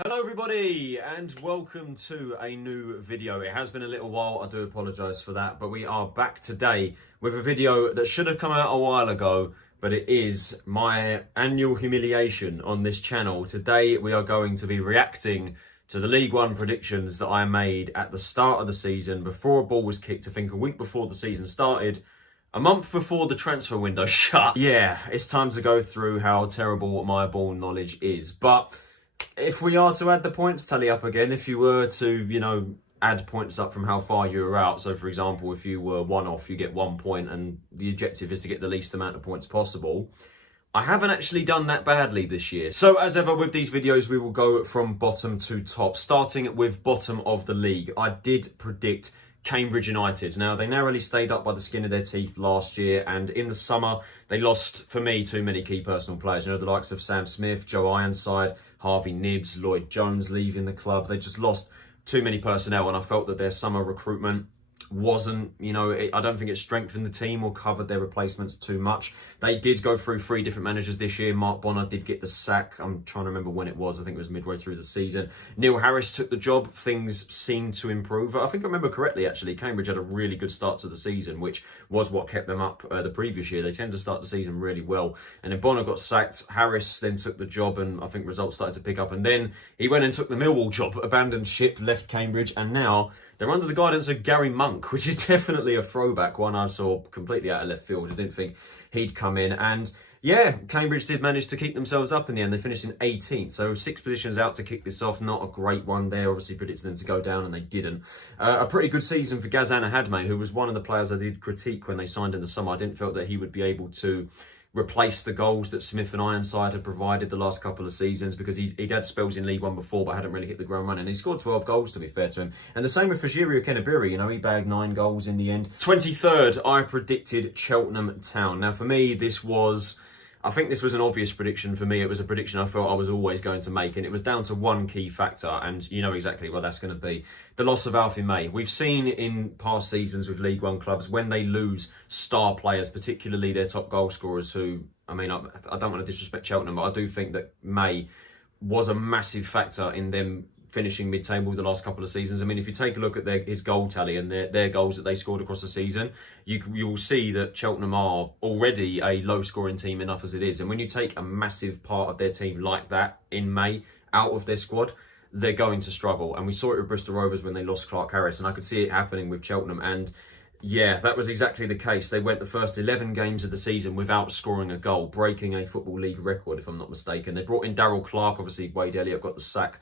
Hello everybody and welcome to a new video. It has been a little while, I do apologise for that, but we are back today with a video that should have come out a while ago, but it is my annual humiliation on this channel. Today we are going to be reacting to the League One predictions that I made at the start of the season before a ball was kicked, I think a week before the season started. A month before the transfer window shut. Yeah, it's time to go through how terrible my ball knowledge is. But if we are to add the points tally up again, if you were to, add points up from how far you were out. So, for example, if you were one off, you get 1 point and the objective is to get the least amount of points possible. I haven't actually done that badly this year. So, as ever with these videos, we will go from bottom to top, starting with bottom of the league. I did predict Cambridge United. Now, they narrowly stayed up by the skin of their teeth last year, and in the summer, they lost, for me, too many key personal players. The likes of Sam Smith, Joe Ironside, Harvey Nibbs, Lloyd Jones leaving the club. They just lost too many personnel, and I felt that their summer recruitment wasn't, I don't think it strengthened the team or covered their replacements too much. They did go through 3 different managers this year. Mark Bonner did get the sack. I'm trying to remember when it was. I think it was midway through the season. Neil Harris took the job. Things seemed to improve. I think I remember correctly, actually. Cambridge had a really good start to the season, which was what kept them up the previous year. They tend to start the season really well. And then Bonner got sacked. Harris then took the job, and I think results started to pick up. And then he went and took the Millwall job, abandoned ship, left Cambridge, and now they're under the guidance of Gary Monk, which is definitely a throwback, one I saw completely out of left field. I didn't think he'd come in. And yeah, Cambridge did manage to keep themselves up in the end. They finished in 18th, so 6 positions out to kick this off. Not a great one there. Obviously predicted them to go down, and they didn't. A pretty good season for Ghazan Ahadme, who was one of the players I did critique when they signed in the summer. I didn't feel that he would be able to replace the goals that Smith and Ironside had provided the last couple of seasons, because he'd had spells in League One before but hadn't really hit the ground running. And he scored 12 goals, to be fair to him. And the same with Fajiri Kenabiri, he bagged 9 goals in the end. 23rd, I predicted Cheltenham Town. Now for me, I think this was an obvious prediction for me. It was a prediction I felt I was always going to make, and it was down to one key factor, and you know exactly what that's going to be. The loss of Alfie May. We've seen in past seasons with League One clubs, when they lose star players, particularly their top goal scorers, who, I don't want to disrespect Cheltenham, but I do think that May was a massive factor in them finishing mid-table the last couple of seasons. If you take a look at his goal tally and their goals that they scored across the season, you will see that Cheltenham are already a low-scoring team enough as it is. And when you take a massive part of their team like that in May out of their squad, they're going to struggle. And we saw it with Bristol Rovers when they lost Clark Harris, and I could see it happening with Cheltenham. And yeah, that was exactly the case. They went the first 11 games of the season without scoring a goal, breaking a Football League record, if I'm not mistaken. They brought in Darryl Clark. Obviously, Wade Elliott got the sack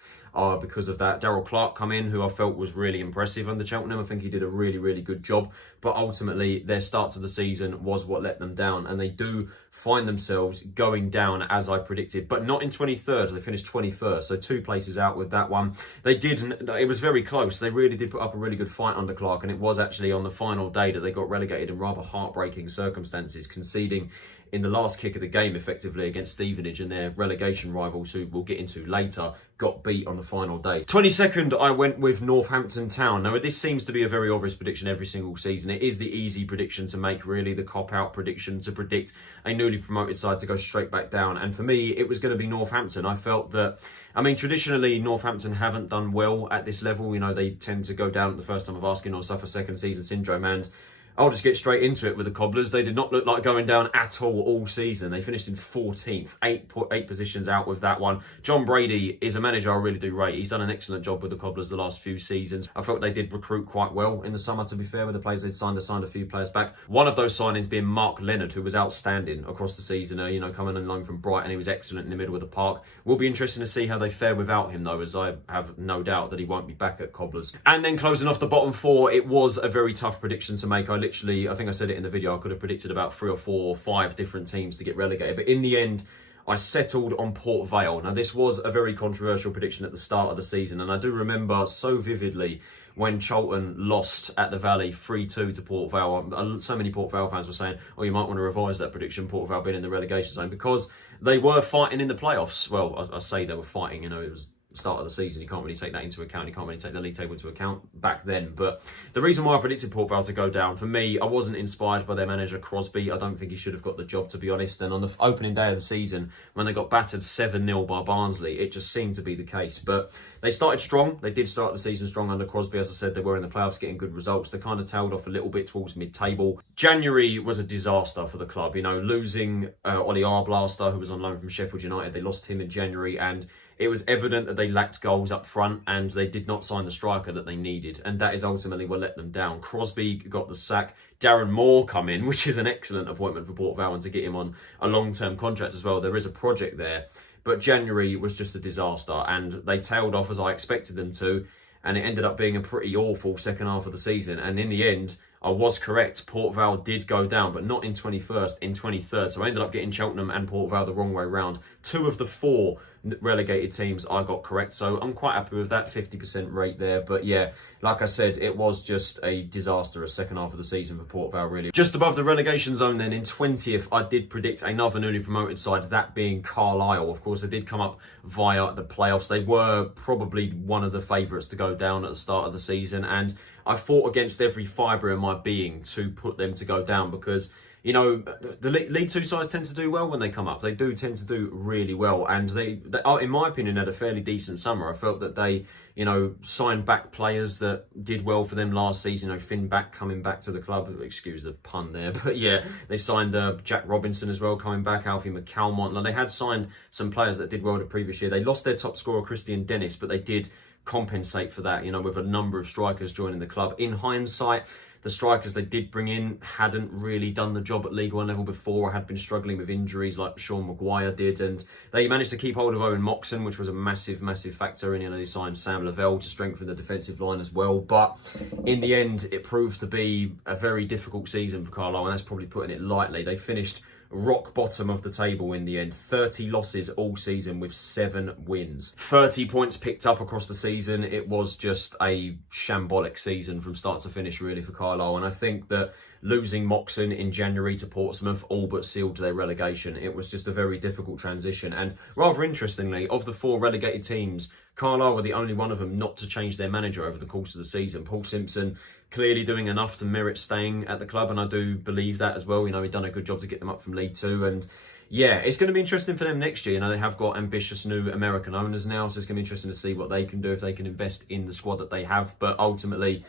because of that. Darryl Clark come in, who I felt was really impressive under Cheltenham. I think he did a really, really good job. But ultimately, their start to the season was what let them down. And they do find themselves going down, as I predicted. But not in 23rd. They finished 21st. So 2 places out with that one. It was very close. They really did put up a really good fight under Clark. And it was actually on the final day that they got relegated in rather heartbreaking circumstances, conceding in the last kick of the game, effectively, against Stevenage, and their relegation rivals, who we'll get into later, got beat on the final day. 22nd, I went with Northampton Town. Now, this seems to be a very obvious prediction every single season. It is the easy prediction to make, really, the cop-out prediction to predict a newly promoted side to go straight back down. And for me, it was going to be Northampton. I felt that, traditionally, Northampton haven't done well at this level. They tend to go down at the first time of asking or suffer second season syndrome. And I'll just get straight into it with the Cobblers. They did not look like going down at all season. They finished in 14th, 8 positions out with that one. John Brady is a manager I really do rate. He's done an excellent job with the Cobblers the last few seasons. I felt they did recruit quite well in the summer, to be fair, with the players they'd signed. They signed a few players back. One of those signings being Mark Leonard, who was outstanding across the season. Coming on loan from Brighton, he was excellent in the middle of the park. Will be interesting to see how they fare without him, though, as I have no doubt that he won't be back at Cobblers. And then closing off the bottom 4, it was a very tough prediction to make. I think I said it in the video, I could have predicted about 3 or 4 or 5 different teams to get relegated. But in the end, I settled on Port Vale. Now, this was a very controversial prediction at the start of the season. And I do remember so vividly when Charlton lost at the Vale 3-2 to Port Vale. So many Port Vale fans were saying, oh, you might want to revise that prediction, Port Vale being in the relegation zone, because they were fighting in the playoffs. Well, I say they were fighting, it was start of the season. You can't really take that into account. You can't really take the league table into account back then. But the reason why I predicted Port Vale to go down, for me, I wasn't inspired by their manager Crosby. I don't think he should have got the job, to be honest. And on the opening day of the season, when they got battered 7-0 by Barnsley, it just seemed to be the case. But they started strong. They did start the season strong under Crosby. As I said, they were in the playoffs getting good results. They kind of tailed off a little bit towards mid-table. January was a disaster for the club. You know, losing Ollie Arblaster, who was on loan from Sheffield United. They lost him in January, and it was evident that they lacked goals up front, and they did not sign the striker that they needed. And that is ultimately what let them down. Crosby got the sack. Darren Moore come in, which is an excellent appointment for Port Vale, and to get him on a long-term contract as well. There is a project there. But January was just a disaster, and they tailed off as I expected them to, and it ended up being a pretty awful second half of the season. And in the end, I was correct. Port Vale did go down, but not in 21st, in 23rd. So I ended up getting Cheltenham and Port Vale the wrong way round. 2 of the 4 relegated teams I got correct. So I'm quite happy with that 50% rate there. But yeah, like I said, it was just a disastrous second half of the season for Port Vale, really. Just above the relegation zone then, in 20th, I did predict another newly promoted side, that being Carlisle. Of course, they did come up via the playoffs. They were probably one of the favourites to go down at the start of the season, and I fought against every fibre in my being to put them to go down because, you know, the League Two sides tend to do well when they come up. They do tend to do really well. And they in my opinion, had a fairly decent summer. I felt that they, you know, signed back players that did well for them last season. You know, Finn Back coming back to the club. Excuse the pun there. But yeah, they signed Jack Robinson as well coming back, Alfie McCalmont. Now, they had signed some players that did well the previous year. They lost their top scorer, Christian Dennis, but they did compensate for that, you know, with a number of strikers joining the club. In hindsight, the strikers they did bring in hadn't really done the job at League One level before, had been struggling with injuries like Sean Maguire did, and they managed to keep hold of Owen Moxon, which was a massive factor in. You know, they signed Sam Lavelle to strengthen the defensive line as well, but in the end it proved to be a very difficult season for Carlisle, and that's probably putting it lightly. They finished rock bottom of the table in the end. 30 losses all season with 7 wins. 30 points picked up across the season. It was just a shambolic season from start to finish, really, for Carlisle. And I think that losing Moxon in January to Portsmouth all but sealed their relegation. It was just a very difficult transition. And rather interestingly, of the 4 relegated teams, Carlisle were the only one of them not to change their manager over the course of the season. Paul Simpson clearly doing enough to merit staying at the club, and I do believe that as well. You know, he'd done a good job to get them up from League Two, and yeah, it's going to be interesting for them next year. You know, they have got ambitious new American owners now, so it's going to be interesting to see what they can do, if they can invest in the squad that they have. But ultimately,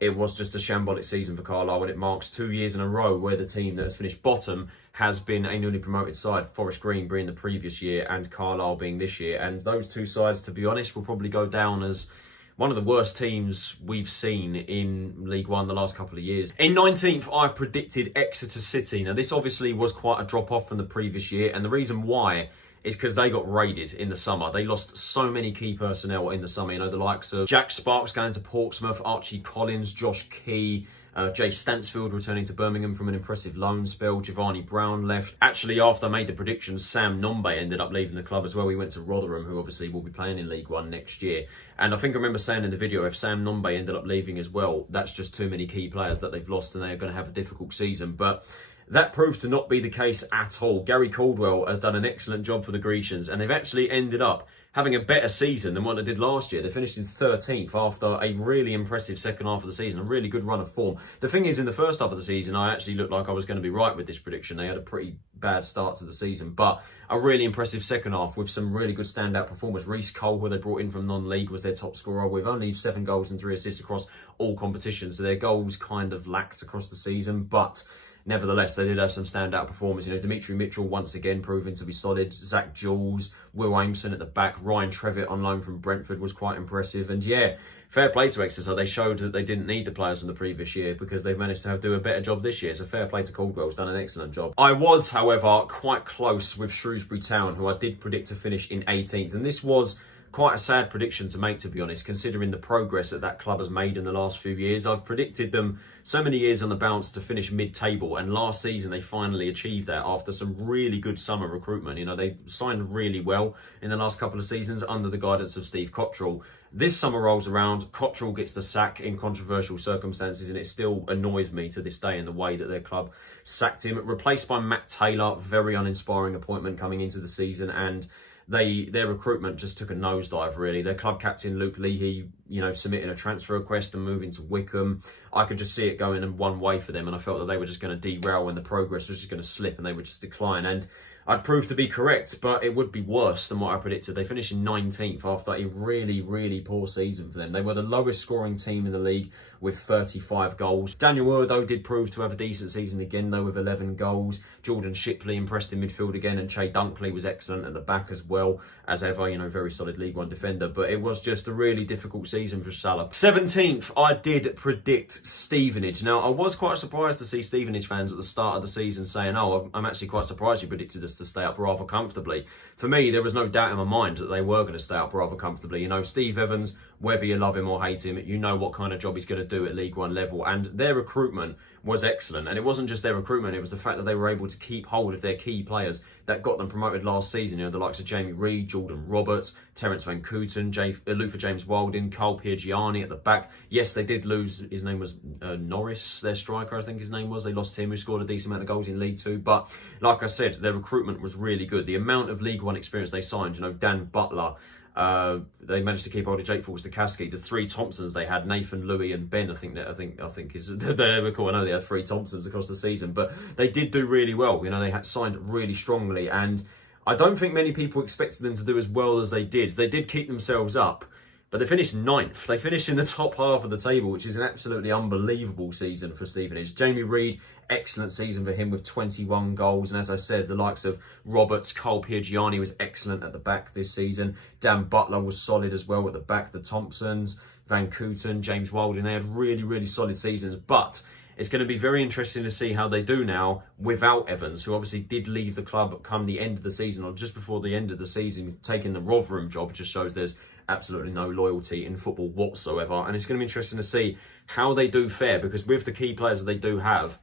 it was just a shambolic season for Carlisle, and it marks 2 years in a row where the team that has finished bottom has been a newly promoted side, Forest Green being the previous year and Carlisle being this year. And those 2 sides, to be honest, will probably go down as one of the worst teams we've seen in League One the last couple of years. In 19th, I predicted Exeter City. Now, this obviously was quite a drop-off from the previous year, and the reason why is because they got raided in the summer. They lost so many key personnel in the summer. You know, the likes of Jack Sparks going to Portsmouth, Archie Collins, Josh Key, Jay Stansfield returning to Birmingham from an impressive loan spell. Giovanni Brown left. Actually, after I made the predictions, Sam Nombe ended up leaving the club as well. He went to Rotherham, who obviously will be playing in League One next year. And I think I remember saying in the video, if Sam Nombe ended up leaving as well, that's just too many key players that they've lost, and they are going to have a difficult season. But that proved to not be the case at all. Gary Caldwell has done an excellent job for the Grecians, and they've actually ended up having a better season than what they did last year. They finished in 13th after a really impressive second half of the season, a really good run of form. The thing is, in the first half of the season, I actually looked like I was going to be right with this prediction. They had a pretty bad start to the season, but a really impressive second half with some really good standout performers. Reece Cole, who they brought in from non-league, was their top scorer with only 7 goals and 3 assists across all competitions. So their goals kind of lacked across the season, but nevertheless, they did have some standout performers. You know, Dimitri Mitchell once again proving to be solid. Zach Jules, Will Aimson at the back. Ryan Trevitt on loan from Brentford was quite impressive. And yeah, fair play to Exeter. They showed that they didn't need the players from the previous year because they've managed to do a better job this year. So fair play to Caldwell. He's done an excellent job. I was, however, quite close with Shrewsbury Town, who I did predict to finish in 18th. And this was quite a sad prediction to make, to be honest, considering the progress that that club has made in the last few years. I've predicted them so many years on the bounce to finish mid-table, and last season they finally achieved that after some really good summer recruitment. You know, they signed really well in the last couple of seasons under the guidance of Steve Cottrell. This summer rolls around, Cottrell gets the sack in controversial circumstances, and it still annoys me to this day in the way that their club sacked him. Replaced by Matt Taylor, very uninspiring appointment coming into the season, and their recruitment just took a nosedive, really. Their club captain, Luke Leahy, submitting a transfer request and moving to Wickham. I could just see it going in one way for them, and I felt that they were just going to derail and the progress was just going to slip and they would just decline. And I'd proved to be correct, but it would be worse than what I predicted. They finished in 19th after a really, really poor season for them. They were the lowest scoring team in the league with 35 goals. Daniel Urdo did prove to have a decent season again, though, with 11 goals. Jordan Shipley impressed in midfield again, and Che Dunkley was excellent at the back as well. As ever, very solid League One defender. But it was just a really difficult season for Salah. 17th, I did predict Stevenage. Now, I was quite surprised to see Stevenage fans at the start of the season saying, oh, I'm actually quite surprised you predicted us to stay up rather comfortably. For me, there was no doubt in my mind that they were going to stay up rather comfortably. Steve Evans, whether you love him or hate him, you know what kind of job he's going to do at League One level. And their recruitment was excellent. And it wasn't just their recruitment, it was the fact that they were able to keep hold of their key players that got them promoted last season. The likes of Jamie Reid, Jordan Roberts, Terence Van Kooten, Luther James Wilding, Carl Piergianni at the back. Yes, they did lose, his name was Norris, their striker, I think his name was. They lost him, who scored a decent amount of goals in League Two. But like I said, their recruitment was really good. The amount of League One experience they signed, Dan Butler, they managed to keep hold of Jake Forster-Caskey. The three Thompsons they had, Nathan, Louis, and Ben. I think is they were cool. I know they had three Thompsons across the season, but they did do really well. They had signed really strongly, and I don't think many people expected them to do as well as they did. They did keep themselves up, but they finished 9th. They finished in the top half of the table, which is an absolutely unbelievable season for Stevenage. Jamie Reid, excellent season for him with 21 goals. And as I said, the likes of Roberts, Carl Piergianni was excellent at the back this season. Dan Butler was solid as well at the back. The Thompsons, Van Kooten, James Wilding, they had really, really solid seasons. But it's going to be very interesting to see how they do now without Evans, who obviously did leave the club come the end of the season, or just before the end of the season, taking the Rotherham job. It just shows there's absolutely no loyalty in football whatsoever. And it's going to be interesting to see how they do fare, because with the key players that they do have,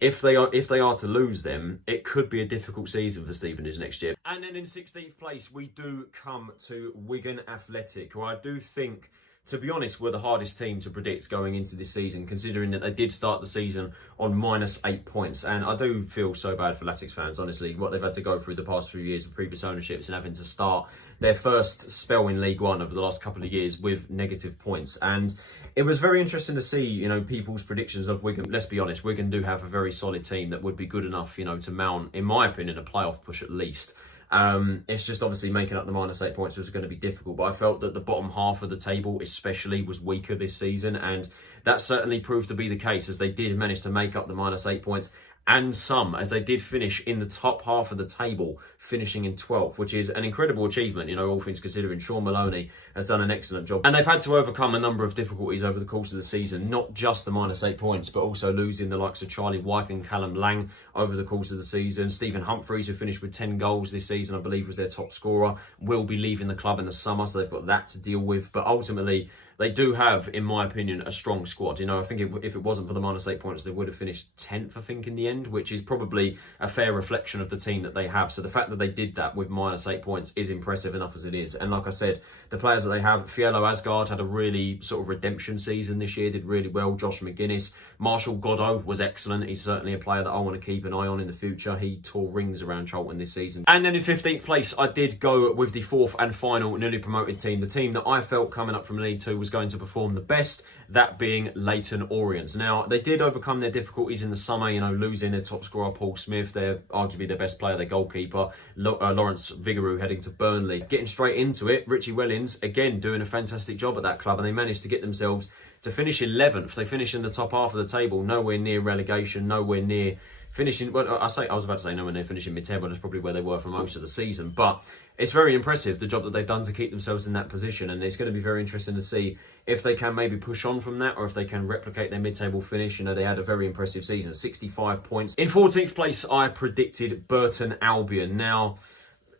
if they are to lose them, it could be a difficult season for Stevenage next year. And then in 16th place, we do come to Wigan Athletic, who I do think, to be honest, were the hardest team to predict going into this season, considering that they did start the season on -8 points. And I do feel so bad for Latics fans, honestly, what they've had to go through the past few years of previous ownerships and having to start their first spell in League One over the last couple of years with negative points. And it was very interesting to see, people's predictions of Wigan. Let's be honest, Wigan do have a very solid team that would be good enough, to mount, in my opinion, a playoff push at least. It's just obviously making up the -8 points was going to be difficult, but I felt that the bottom half of the table especially was weaker this season, and that certainly proved to be the case, as they did manage to make up the -8 points and some, as they did finish in the top half of the table, finishing in 12th, which is an incredible achievement, all things considering. Sean Maloney has done an excellent job. And they've had to overcome a number of difficulties over the course of the season, not just the -8 points, but also losing the likes of Charlie Wyke and Callum Lang over the course of the season. Stephen Humphreys, who finished with 10 goals this season, I believe was their top scorer, will be leaving the club in the summer, so they've got that to deal with. But ultimately, they do have, in my opinion, a strong squad. I think if it wasn't for the -8 points, they would have finished 10th, I think, in the end, which is probably a fair reflection of the team that they have. So the fact that they did that with -8 points is impressive enough as it is. And like I said, the players that they have, Fiello Asgard had a really sort of redemption season this year, did really well. Josh McGuinness, Marshall Goddo was excellent. He's certainly a player that I want to keep an eye on in the future. He tore rings around Charlton this season. And then in 15th place, I did go with the fourth and final newly promoted team, the team that I felt coming up from League Two was going to perform the best, that being Leyton Orient. Now, they did overcome their difficulties in the summer, losing their top scorer, Paul Smith, they're arguably their best player, their goalkeeper, Lawrence Vigouroux, heading to Burnley. Getting straight into it, Richie Wellings, again, doing a fantastic job at that club, and they managed to get themselves to finish 11th. They finished in the top half of the table, nowhere near relegation, nowhere near finishing, well, I was about to say nowhere near finishing mid-table. That's probably where they were for most of the season. But it's very impressive, the job that they've done to keep themselves in that position. And it's going to be very interesting to see if they can maybe push on from that, or if they can replicate their mid-table finish. They had a very impressive season, 65 points. In 14th place, I predicted Burton Albion. Now,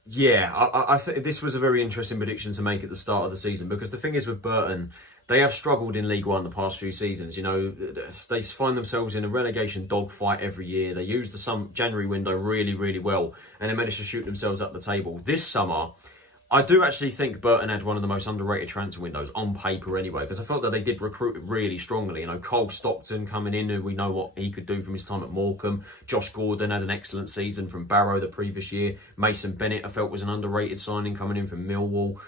yeah, I think this was a very interesting prediction to make at the start of the season, because the thing is with Burton, they have struggled in League One the past few seasons. They find themselves in a relegation dogfight every year. They use the January window really, really well, and they managed to shoot themselves up the table. This summer, I do actually think Burton had one of the most underrated transfer windows on paper anyway, because I felt that they did recruit really strongly. You know, Cole Stockton coming in, who we know what he could do from his time at Morecambe. Josh Gordon had an excellent season from Barrow the previous year. Mason Bennett, I felt, was an underrated signing coming in from Millwall.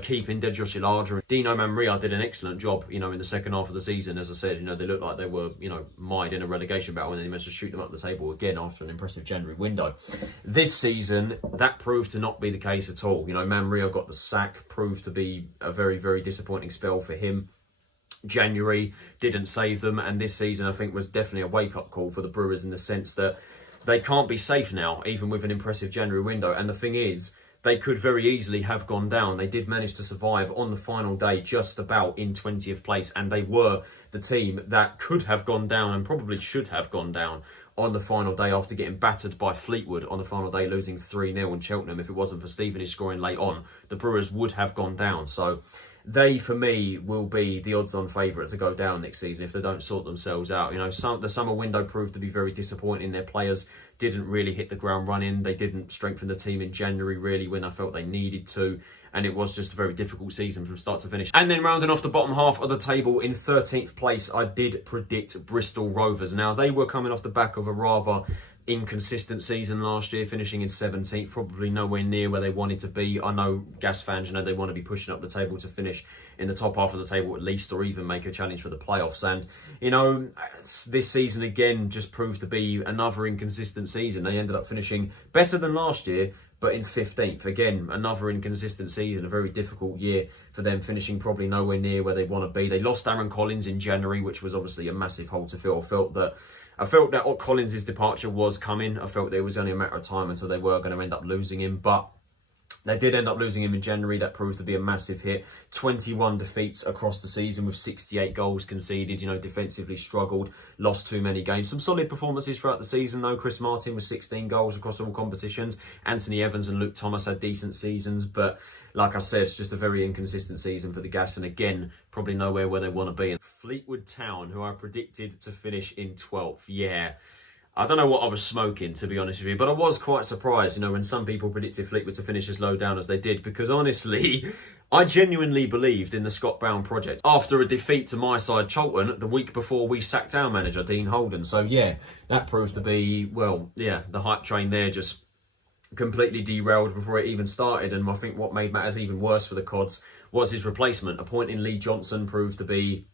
Keeping Dejosh Ilaja. Dino Manria did an excellent job, you know, in the second half of the season. As I said, you know, they looked like they were, you know, mired in a relegation battle, and then he managed to shoot them up the table again after an impressive January window. This season, that proved to not be the case at all. You know, Manria got the sack, proved to be a very, very disappointing spell for him. January didn't save them, and this season I think was definitely a wake-up call for the Brewers in the sense that they can't be safe now, even with an impressive January window. And the thing is, they could very easily have gone down. They did manage to survive on the final day just about in 20th place, and they were the team that could have gone down and probably should have gone down on the final day after getting battered by Fleetwood on the final day, losing 3-0 in Cheltenham. If it wasn't for Stevenage scoring late on, the Brewers would have gone down. So they, for me, will be the odds-on favourite to go down next season if they don't sort themselves out. You know, the summer window proved to be very disappointing. Their players didn't really hit the ground running. They didn't strengthen the team in January, really, when I felt they needed to. And it was just a very difficult season from start to finish. And then rounding off the bottom half of the table, in 13th place, I did predict Bristol Rovers. Now, they were coming off the back of a rather inconsistent season last year, finishing in 17th, probably nowhere near where they wanted to be. I know Gas fans, you know, they want to be pushing up the table to finish in the top half of the table at least, or even make a challenge for the playoffs. And, you know, this season again just proved to be another inconsistent season. They ended up finishing better than last year, but in 15th. Again, another inconsistent season, a very difficult year for them, finishing probably nowhere near where they want to be. They lost Aaron Collins in January, which was obviously a massive hole to fill. I felt that Collins' departure was coming. I felt that it was only a matter of time until they were going to end up losing him, but they did end up losing him in January. That proved to be a massive hit. 21 defeats across the season with 68 goals conceded. You know, defensively struggled, lost too many games. Some solid performances throughout the season, though. Chris Martin with 16 goals across all competitions. Anthony Evans and Luke Thomas had decent seasons. But like I said, it's just a very inconsistent season for the Gas. And again, probably nowhere where they want to be. And Fleetwood Town, who I predicted to finish in 12th. Yeah. I don't know what I was smoking, to be honest with you, but I was quite surprised, you know, when some people predicted Fleetwood to finish as low down as they did, because honestly, I genuinely believed in the Scott Brown project after a defeat to my side, Charlton, the week before we sacked our manager, Dean Holden. So yeah, that proved to be, well, yeah, the hype train there just completely derailed before it even started. And I think what made matters even worse for the Cods was his replacement. Appointing Lee Johnson proved to be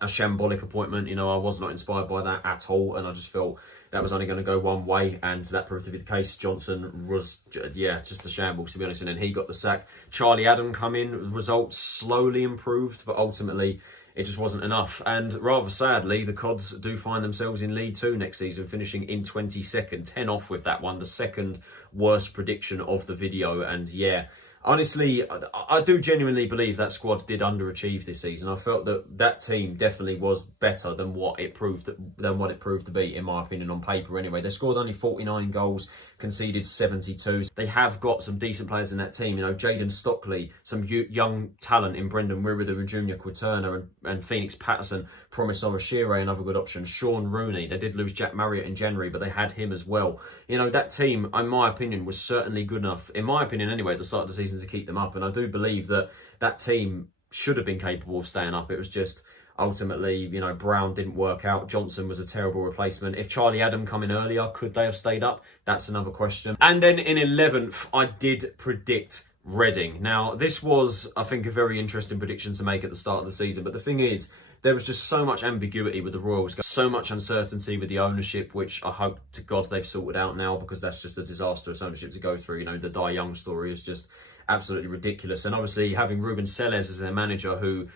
a shambolic appointment. You know, I was not inspired by that at all, and I just felt that was only going to go one way, and that proved to be the case. Johnson was, yeah, just a shambles, to be honest, and then he got the sack. Charlie Adam come in, results slowly improved, but ultimately it just wasn't enough. And rather sadly, the Cods do find themselves in League 2 next season, finishing in 22nd, 10 off with that one, the second worst prediction of the video. And yeah, honestly, I do genuinely believe that squad did underachieve this season. I felt that that team definitely was better than what it proved to be, in my opinion, on paper anyway. They scored only 49 goals, conceded 72. They have got some decent players in that team. You know, Jaden Stockley, some young talent in Brendan Wirrither and Junior Quaterna, and Phoenix Patterson, Promise Orashire, another good option. Sean Rooney. They did lose Jack Marriott in January, but they had him as well. You know, that team, in my opinion, was certainly good enough, in my opinion anyway, at the start of the season to keep them up. And I do believe that that team should have been capable of staying up. It was just ultimately, you know, Brown didn't work out. Johnson was a terrible replacement. If Charlie Adam come in earlier, could they have stayed up? That's another question. And then in 11th, I did predict Reading. Now, this was, I think, a very interesting prediction to make at the start of the season. But the thing is, there was just so much ambiguity with the Royals, so much uncertainty with the ownership, which I hope to God they've sorted out now, because that's just a disastrous ownership to go through. You know, the Die Young story is just absolutely ridiculous. And obviously having Ruben Sellers as their manager, who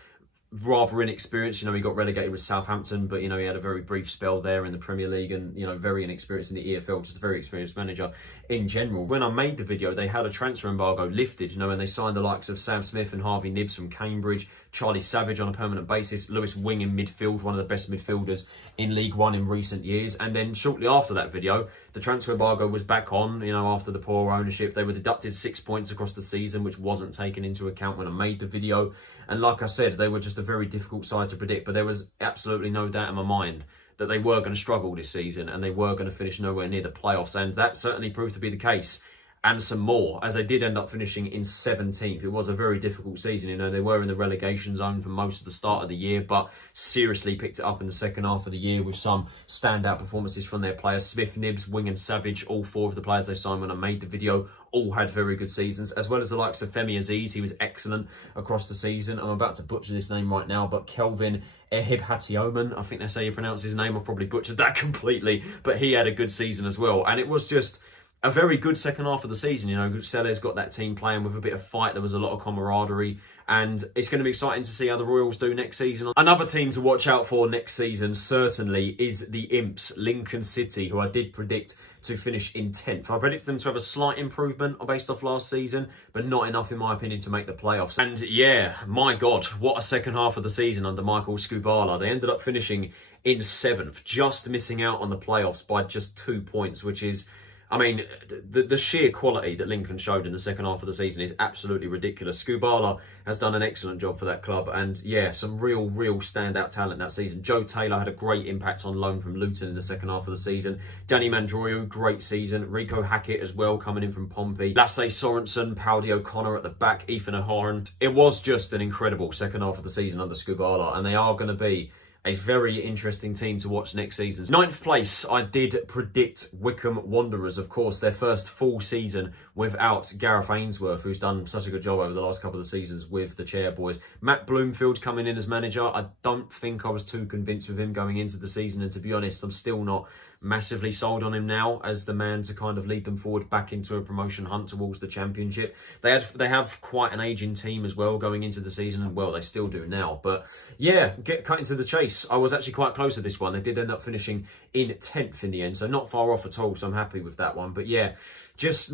rather inexperienced, you know, he got relegated with Southampton, but, you know, he had a very brief spell there in the Premier League, and, you know, very inexperienced in the EFL, just a very experienced manager in general. When I made the video, they had a transfer embargo lifted, you know, and they signed the likes of Sam Smith and Harvey Nibbs from Cambridge, Charlie Savage on a permanent basis, Lewis Wing in midfield, one of the best midfielders in League One in recent years. And then shortly after that video, the transfer embargo was back on, you know, after the poor ownership. They were deducted 6 points across the season, which wasn't taken into account when I made the video. And like I said, they were just a very difficult side to predict, but there was absolutely no doubt in my mind that they were going to struggle this season and they were going to finish nowhere near the playoffs. And that certainly proved to be the case. and some more, as they did end up finishing in 17th. It was a very difficult season. You know, they were in the relegation zone for most of the start of the year, but seriously picked it up in the second half of the year with some standout performances from their players. Smith, Nibbs, Wing and Savage, all four of the players they signed when I made the video, all had very good seasons, as well as the likes of Femi Aziz. He was excellent across the season. I'm about to butcher this name right now, but Kelvin Ehibhatioman, I think that's how you pronounce his name. I've probably butchered that completely, but he had a good season as well. And it was just a very good second half of the season. You know, Selle's got that team playing with a bit of fight. There was a lot of camaraderie, and it's going to be exciting to see how the Royals do next season. Another team to watch out for next season certainly is the Imps, Lincoln City, who I did predict to finish in 10th. I predicted them to have a slight improvement based off last season, but not enough in my opinion to make the playoffs. And yeah, my God, what a second half of the season under Michael Skubala. They ended up finishing in 7th, just missing out on the playoffs by just 2 points, which is, I mean, the sheer quality that Lincoln showed in the second half of the season is absolutely ridiculous. Skubala has done an excellent job for that club, and yeah, some real standout talent that season. Joe Taylor had a great impact on loan from Luton in the second half of the season. Danny Mandroiu, great season. Rico Hackett as well, coming in from Pompey. Lasse Sorensen, Paudi O'Connor at the back, Ethan O'Horan. It was just an incredible second half of the season under Skubala, and they are going to be a very interesting team to watch next season. 9th place, I did predict Wycombe Wanderers. Of course, their first full season without Gareth Ainsworth, who's done such a good job over the last couple of seasons with the Chairboys. Matt Bloomfield coming in as manager. I don't think I was too convinced with him going into the season, and to be honest, I'm still not massively sold on him now as the man to kind of lead them forward back into a promotion hunt towards the Championship. They have quite an aging team as well going into the season, and well, they still do now. But yeah, get cut into the chase. I was actually quite close to this one. They did end up finishing in 10th in the end, so not far off at all, so I'm happy with that one. But yeah, just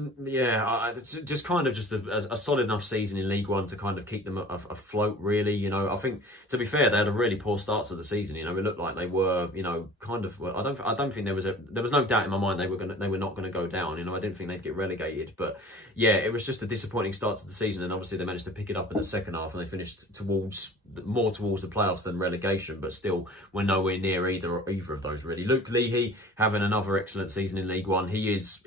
kind of just a solid enough season in League One to kind of keep them afloat, really. You know, I think, to be fair, they had a really poor start to the season. You know, it looked like they were, you know, kind of, well, I don't think there was no doubt in my mind they were not going to go down. You know, I didn't think they'd get relegated, but yeah, it was just a disappointing start to the season, and obviously they managed to pick it up in the second half, and they finished more towards the playoffs than relegation, but still we're nowhere near either of those really. Luke Leahy having another excellent season in League One. He is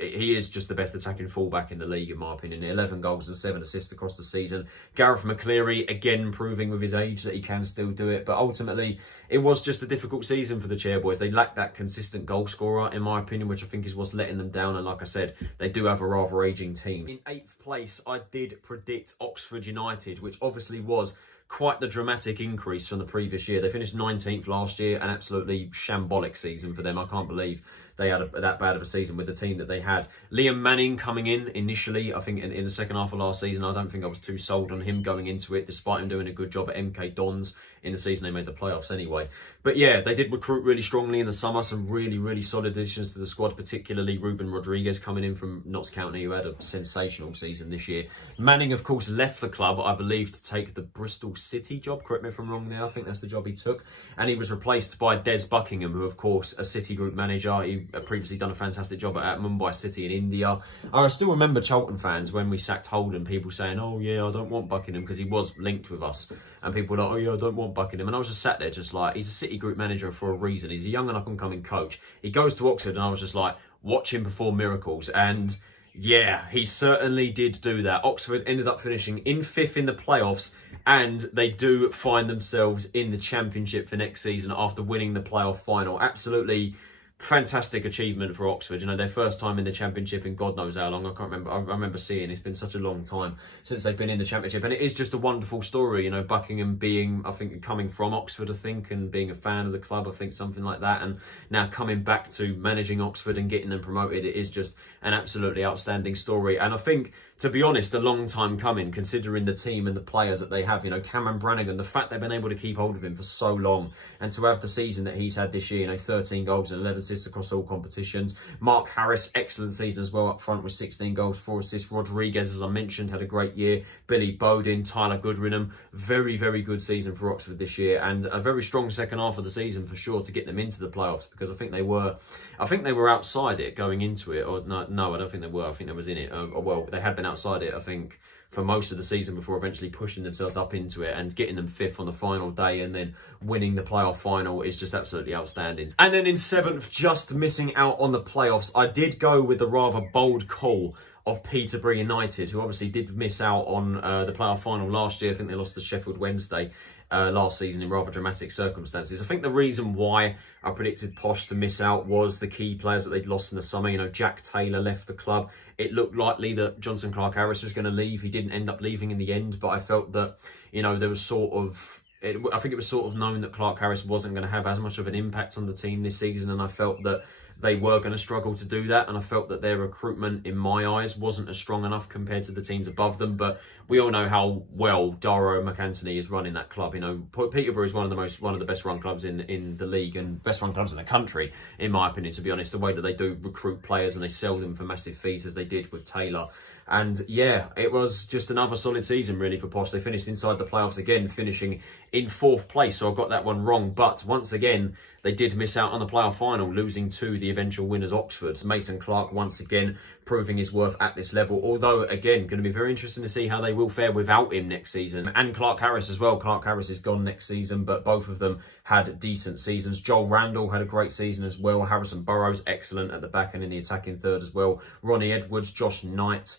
just the best attacking fullback in the league in my opinion. 11 goals and 7 assists across the season. Gareth McCleary again proving with his age that he can still do it, but ultimately it was just a difficult season for the Chairboys. They lacked that consistent goal scorer in my opinion, which I think is what's letting them down, and like I said, they do have a rather aging team. In 8th place, I did predict Oxford United, which obviously was quite the dramatic increase from the previous year. They finished 19th last year, an absolutely shambolic season for them. I can't believe they had that bad of a season with the team that they had. Liam Manning coming in initially, I think in the second half of last season. I don't think I was too sold on him going into it, despite him doing a good job at MK Dons in the season. They made the playoffs anyway. But yeah, they did recruit really strongly in the summer. Some really solid additions to the squad, particularly Ruben Rodriguez coming in from Notts County, who had a sensational season this year. Manning, of course, left the club, I believe, to take the Bristol City job. Correct me if I'm wrong there. I think that's the job he took. And he was replaced by Des Buckingham, who, of course, a City Group manager. He previously done a fantastic job at Mumbai City in India. I still remember Charlton fans when we sacked Holden, people saying, oh yeah, I don't want Buckingham, because he was linked with us. And people were like, oh yeah, I don't want Buckingham. And I was just sat there just like, he's a City Group manager for a reason. He's a young and up-and-coming coach. He goes to Oxford, and I was just like, watch him perform miracles. And yeah, he certainly did do that. Oxford ended up finishing in 5th in the playoffs, and they do find themselves in the Championship for next season after winning the playoff final. Absolutely fantastic achievement for Oxford. You know, their first time in the Championship in God knows how long. I can't remember. I remember seeing, it's been such a long time since they've been in the Championship, and it is just a wonderful story. You know, Buckingham being, I think, coming from Oxford, I think, and being a fan of the club, I think, something like that, and now coming back to managing Oxford and getting them promoted. It is just an absolutely outstanding story, and I think, to be honest, a long time coming, considering the team and the players that they have. You know, Cameron Brannigan, the fact they've been able to keep hold of him for so long, and to have the season that he's had this year, you know, 13 goals and 11 assists across all competitions. Mark Harris, excellent season as well up front with 16 goals, 4 assists. Rodriguez, as I mentioned, had a great year. Billy Bowden, Tyler Goodrinham, very good season for Oxford this year, and a very strong second half of the season for sure to get them into the playoffs, because I think they were outside it going into it, or no, I don't think they were. I think they was in it. Well, they had been outside it, I think, for most of the season before eventually pushing themselves up into it, and getting them 5th on the final day and then winning the playoff final is just absolutely outstanding. And then in 7th, just missing out on the playoffs, I did go with the rather bold call of Peterborough United, who obviously did miss out on the playoff final last year. I think they lost to Sheffield Wednesday last season in rather dramatic circumstances. I think the reason why I predicted Posh to miss out was the key players that they'd lost in the summer. You know, Jack Taylor left the club. It looked likely that Jonson Clarke-Harris was going to leave. He didn't end up leaving in the end, but I felt that, you know, there was sort of... I think it was sort of known that Clarke-Harris wasn't going to have as much of an impact on the team this season, and I felt that they were going to struggle to do that, and I felt that their recruitment, in my eyes, wasn't as strong enough compared to the teams above them. But we all know how well Dara McAntony is running that club. You know, Peterborough is one of the best run clubs in the league, and best run clubs in the country, in my opinion, to be honest. The way that they do recruit players and they sell them for massive fees, as they did with Taylor. And yeah, it was just another solid season really for Posh. They finished inside the playoffs again, finishing in 4th place, so I got that one wrong. But once again, they did miss out on the playoff final, losing to the eventual winners Oxford. Mason Clark once again proving his worth at this level. Although, again, going to be very interesting to see how they will fare without him next season. And Clarke-Harris as well. Clarke-Harris is gone next season, but both of them had decent seasons. Joel Randall had a great season as well. Harrison Burrows, excellent at the back and in the attacking third as well. Ronnie Edwards, Josh Knight,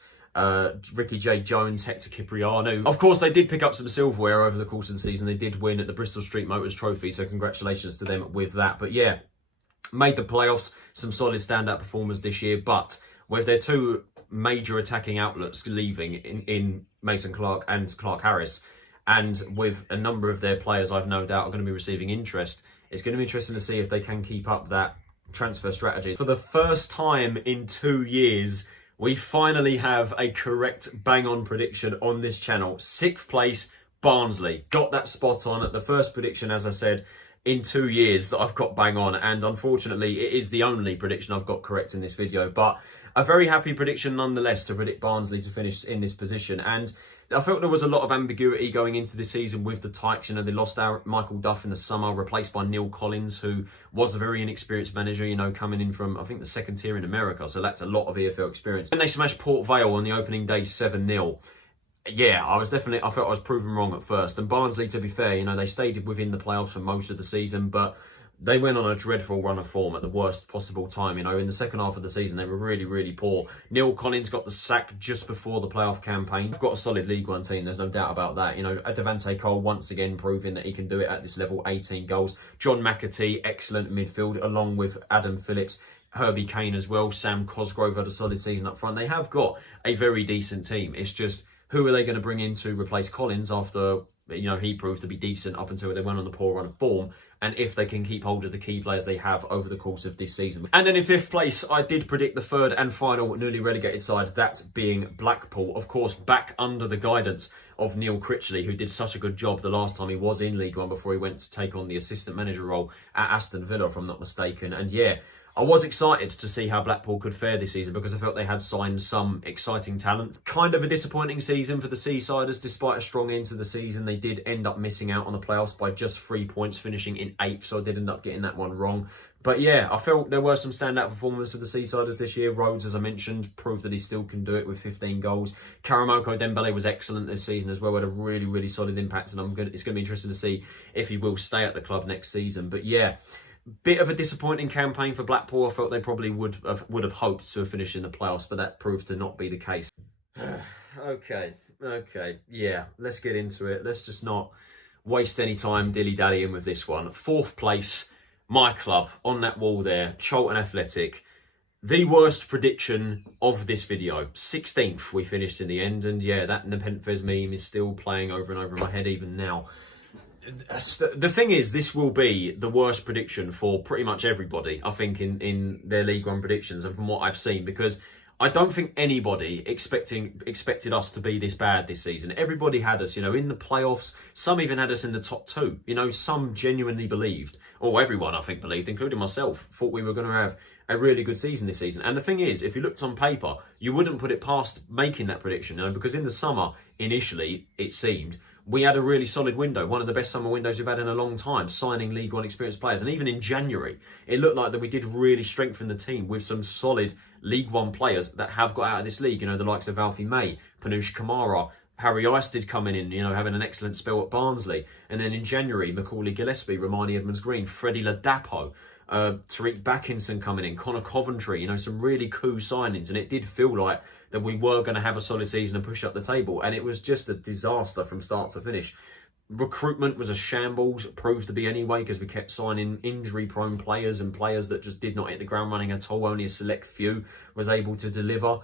Ricky J. Jones, Hector Cipriano. Of course, they did pick up some silverware over the course of the season. They did win at the Bristol Street Motors Trophy, so congratulations to them with that. But yeah, made the playoffs, some solid standout performers this year, but with their two major attacking outlets leaving in Mason Clark and Clarke-Harris, and with a number of their players I've no doubt are going to be receiving interest, it's going to be interesting to see if they can keep up that transfer strategy. For the first time in 2 years, we finally have a correct bang-on prediction on this channel. 6th place, Barnsley. Got that spot on at the first prediction, as I said, in 2 years that I've got bang on. And unfortunately, it is the only prediction I've got correct in this video. But a very happy prediction nonetheless to predict Barnsley to finish in this position. And I felt there was a lot of ambiguity going into this season with the Tykes. You know, they lost out Michael Duff in the summer, replaced by Neil Collins, who was a very inexperienced manager, you know, coming in from, I think, the 2nd tier in America. So that's a lot of EFL experience. And they smashed Port Vale on the opening day 7-0. Yeah, I felt I was proven wrong at first. And Barnsley, to be fair, you know, they stayed within the playoffs for most of the season, but they went on a dreadful run of form at the worst possible time. You know, in the second half of the season, they were really, really poor. Neil Collins got the sack just before the playoff campaign. They've got a solid League One team, there's no doubt about that. You know, Devante Cole once again proving that he can do it at this level, 18 goals. John McAtee, excellent midfield, along with Adam Phillips, Herbie Kane as well. Sam Cosgrove had a solid season up front. They have got a very decent team. It's just, who are they going to bring in to replace Collins after, you know, he proved to be decent up until they went on the poor run of form, and if they can keep hold of the key players they have over the course of this season. And then in 5th place, I did predict the 3rd and final newly relegated side, that being Blackpool. Of course, back under the guidance of Neil Critchley, who did such a good job the last time he was in League One before he went to take on the assistant manager role at Aston Villa, if I'm not mistaken. And yeah, I was excited to see how Blackpool could fare this season because I felt they had signed some exciting talent. Kind of a disappointing season for the Seasiders. Despite a strong end to the season, they did end up missing out on the playoffs by just 3 points, finishing in 8th, so I did end up getting that one wrong. But yeah, I felt there were some standout performances for the Seasiders this year. Rhodes, as I mentioned, proved that he still can do it with 15 goals. Karamoko Dembele was excellent this season as well, had a really, really solid impact, and it's going to be interesting to see if he will stay at the club next season. But yeah, bit of a disappointing campaign for Blackpool. I felt they probably would have hoped to have finished in the playoffs, but that proved to not be the case. Okay, yeah, let's get into it. Let's just not waste any time dilly-dallying with this one. 4th place, my club, on that wall there, Charlton Athletic. The worst prediction of this video. 16th we finished in the end, and yeah, that Nepenthes meme is still playing over and over in my head even now. The thing is, this will be the worst prediction for pretty much everybody, I think, in their League One predictions, and from what I've seen, because I don't think anybody expected us to be this bad this season. Everybody had us, you know, in the playoffs. Some even had us in the top 2. You know, some genuinely believed, or everyone, I think, believed, including myself, thought we were going to have a really good season this season. And the thing is, if you looked on paper, you wouldn't put it past making that prediction, you know, because in the summer, initially, it seemed, we had a really solid window, one of the best summer windows we've had in a long time, signing League One experienced players. And even in January, it looked like that we did really strengthen the team with some solid League One players that have got out of this league. You know, the likes of Alfie May, Panush Kamara, Harry Isted coming in, you know, having an excellent spell at Barnsley. And then in January, Macaulay Gillespie, Romani Edmonds-Green, Freddie Ladapo. Tariq Backinson coming in, Connor Coventry, some really cool signings. And it did feel like that we were going to have a solid season and push up the table. And it was just a disaster from start to finish. Recruitment was a shambles, proved to be anyway, because we kept signing injury-prone players and players that just did not hit the ground running at all. Only a select few was able to deliver.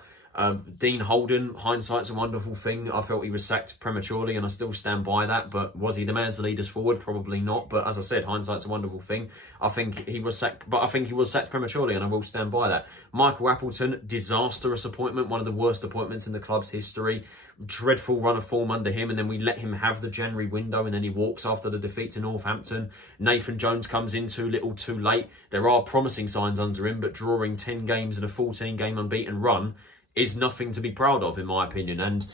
Dean Holden, hindsight's a wonderful thing. I felt he was sacked prematurely, and I still stand by that. But was he the man to lead us forward? Probably not. But as I said, hindsight's a wonderful thing. I think he was sacked, but I think he was sacked prematurely, and I will stand by that. Michael Appleton, disastrous appointment, one of the worst appointments in the club's history. Dreadful run of form under him, and then we let him have the January window, and then he walks after the defeat to Northampton. Nathan Jones comes in too little, too late. There are promising signs under him, but drawing 10 games in a 14-game unbeaten run is nothing to be proud of, in my opinion. And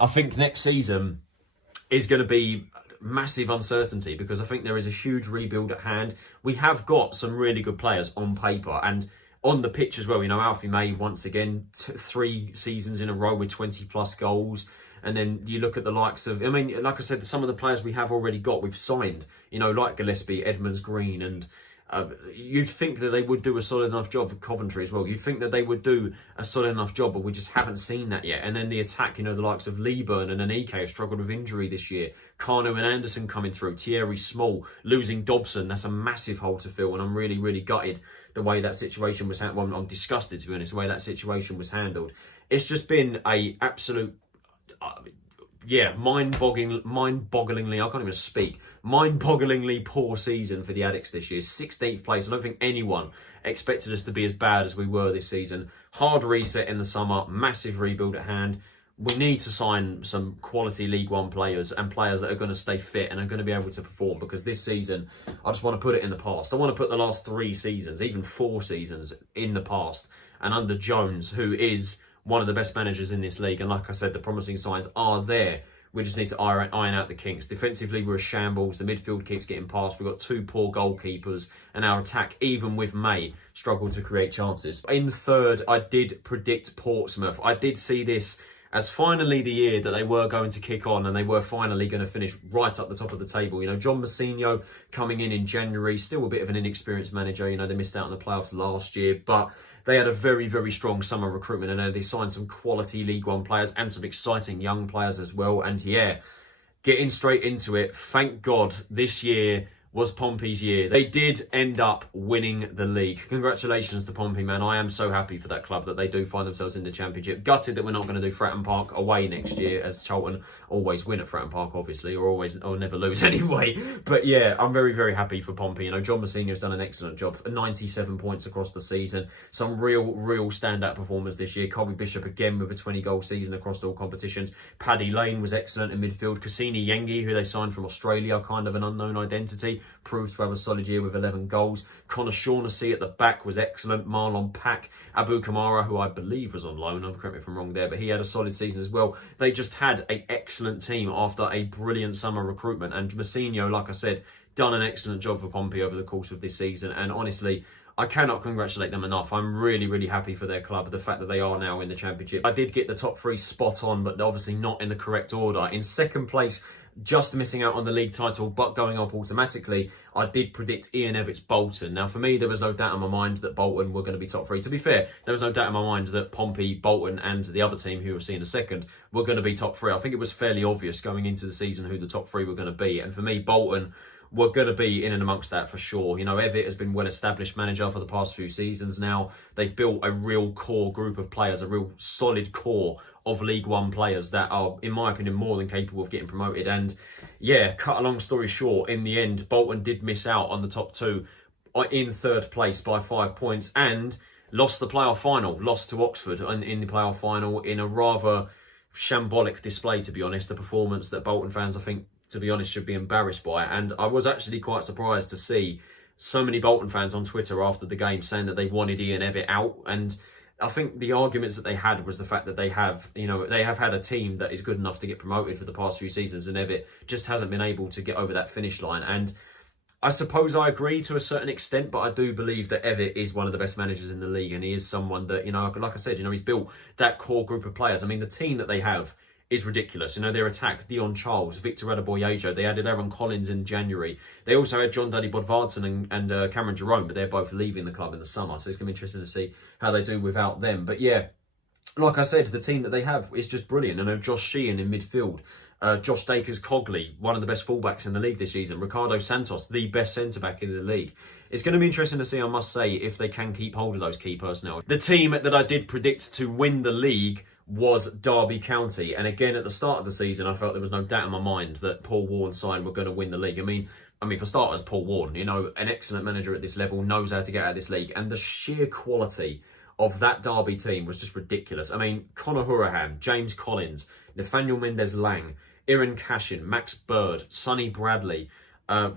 I think next season is going to be massive uncertainty, because I think there is a huge rebuild at hand. We have got some really good players on paper and on the pitch as well. Alfie May, once again, 3 seasons in a row with 20 plus goals. And then you look at the likes of, like I said, some of the players we have already got, we've signed, like Gillespie, Edmonds, Green, and you'd think that they would do a solid enough job with Coventry as well. You'd think that they would do a solid enough job, but we just haven't seen that yet. And then the attack, the likes of Leeburn and Anike have struggled with injury this year. Kanu and Anderson coming through. Thierry Small, losing Dobson. That's a massive hole to fill, and I'm really, really gutted the way that situation was handled. Well, I'm disgusted, to be honest, the way that situation was handled. It's just been a absolute... mind-bogglingly, I can't even speak, mind-bogglingly poor season for the Addicts this year. 16th place. I don't think anyone expected us to be as bad as we were this season. Hard reset in the summer, massive rebuild at hand. We need to sign some quality League One players, and players that are going to stay fit and are going to be able to perform, because this season, I just want to put it in the past. I want to put the last 3 seasons, even 4 seasons, in the past. And under Jones, who is one of the best managers in this league, and like I said, the promising signs are there. We just need to iron out the kinks. Defensively, we're a shambles. The midfield keeps getting past. We've got 2 poor goalkeepers, and our attack, even with May, struggled to create chances. In third, I did predict Portsmouth. I did see this as finally the year that they were going to kick on, and they were finally going to finish right up the top of the table. John Mousinho coming in January, still a bit of an inexperienced manager. They missed out on the playoffs last year, but they had a very, very strong summer recruitment, and they signed some quality League One players and some exciting young players as well. And yeah, getting straight into it, thank God this year was Pompey's year. They did end up winning the league. Congratulations to Pompey, man. I am so happy for that club that they do find themselves in the Championship. Gutted that we're not going to do Fratton Park away next year, as Charlton always win at Fratton Park, obviously, or never lose anyway. But yeah, I'm very, very happy for Pompey. John Mousinho's done an excellent job. 97 points across the season. Some real standout performers this year. Colby Bishop again with a 20-goal season across all competitions. Paddy Lane was excellent in midfield. Cassini Yengi, who they signed from Australia, kind of an unknown identity, proved to have a solid year with 11 goals. Connor Shaughnessy at the back was excellent. Marlon Pack, Abu Kamara, who I believe was on loan, correct me if I'm wrong there, but he had a solid season as well. They just had an excellent team after a brilliant summer recruitment, and Mousinho, like I said, done an excellent job for Pompey over the course of this season, and honestly, I cannot congratulate them enough. I'm really, really happy for their club, the fact that they are now in the Championship. I did get the top 3 spot on, but obviously not in the correct order. In second place, just missing out on the league title, but going up automatically, I did predict Ian Evans Bolton. Now, for me, there was no doubt in my mind that Bolton were going to be top 3. To be fair, there was no doubt in my mind that Pompey, Bolton, and the other team, who we'll see in a second, were going to be top 3. I think it was fairly obvious going into the season who the top 3 were going to be. And for me, Bolton were going to be in and amongst that for sure. Evitt has been well-established manager for the past few seasons now. They've built a real core group of players, a real solid core of League One players that are, in my opinion, more than capable of getting promoted. And yeah, cut a long story short, in the end, Bolton did miss out on the top 2 in third place by 5 points and lost the playoff final, lost to Oxford in the playoff final in a rather shambolic display, to be honest. A performance that Bolton fans, I think, to be honest, should be embarrassed by. And I was actually quite surprised to see so many Bolton fans on Twitter after the game saying that they wanted Ian Evett out. And I think the arguments that they had was the fact that they have had a team that is good enough to get promoted for the past few seasons, and Evett just hasn't been able to get over that finish line. And I suppose I agree to a certain extent, but I do believe that Evett is one of the best managers in the league, and he is someone that, like I said, he's built that core group of players. I mean, the team that they have is ridiculous. You know, their attack, Dion Charles, Victor Adeboyejo, they added Aaron Collins in January. They also had John Dudley Bodvarsson and Cameron Jerome, but they're both leaving the club in the summer. So it's going to be interesting to see how they do without them. But yeah, like I said, the team that they have is just brilliant. I know Josh Sheehan in midfield. Josh Dakers-Cogley, one of the best fullbacks in the league this season. Ricardo Santos, the best centre-back in the league. It's going to be interesting to see, I must say, if they can keep hold of those key personnel. The team that I did predict to win the league was Derby County. And again, at the start of the season, I felt there was no doubt in my mind that Paul Warne's side were going to win the league. I mean, for starters, Paul Warne, you know, an excellent manager at this level, knows how to get out of this league. And the sheer quality of that Derby team was just ridiculous. I mean, Conor Hourihane, James Collins, Nathaniel Mendez-Lang, Iran Cashin, Max Bird, Sonny Bradley,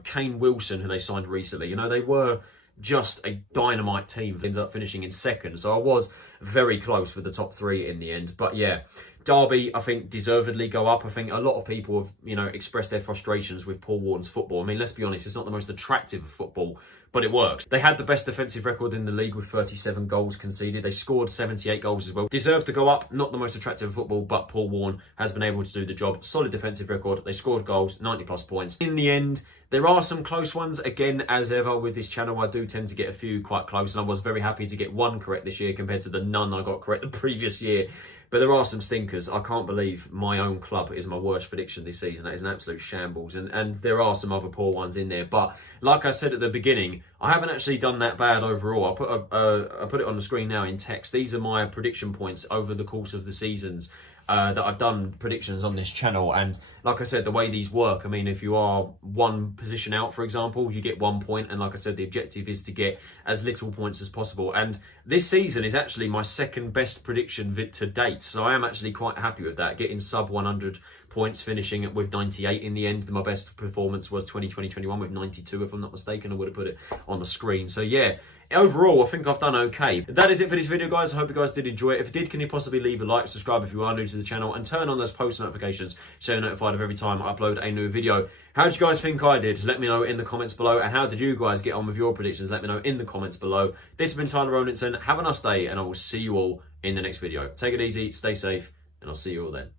Kane Wilson, who they signed recently. You know, they were just a dynamite team. Ended up finishing in second. So I was very close with the top three in the end. But yeah, Derby, I think, deservedly go up. I think a lot of people have, you know, expressed their frustrations with Paul Warne's football. I mean, let's be honest, it's not the most attractive of football, but it works. They had the best defensive record in the league with 37 goals conceded. They scored 78 goals as well. Deserved to go up. Not the most attractive of football, but Paul Warne has been able to do the job. Solid defensive record. They scored goals, 90 plus points. In the end, there are some close ones. Again, as ever with this channel, I do tend to get a few quite close, and I was very happy to get one correct this year compared to the none I got correct the previous year. But there are some stinkers. I can't believe my own club is my worst prediction this season. That is an absolute shambles. And there are some other poor ones in there. But like I said at the beginning, I haven't actually done that bad overall. I put it on the screen now in text. These are my prediction points over the course of the seasons that I've done predictions on this channel. And like I said, the way these work, I mean, if you are one position out, for example, you get 1 point. And like I said, the objective is to get as little points as possible. And this season is actually my second best prediction to date. So I am actually quite happy with that, getting sub 100 points, finishing with 98 in the end. My best performance was 2020-21 with 92, if I'm not mistaken. I would have put it on the screen. So yeah, overall, I think I've done okay. That is it for this video, guys. I hope you guys did enjoy it. If you did, can you possibly leave a like, subscribe if you are new to the channel, and turn on those post notifications so you're notified of every time I upload a new video. How did you guys think I did? Let me know in the comments below. And how did you guys get on with your predictions? Let me know in the comments below. This has been Tyler Rowlinson. Have a nice day, and I will see you all in the next video. Take it easy, stay safe, and I'll see you all then.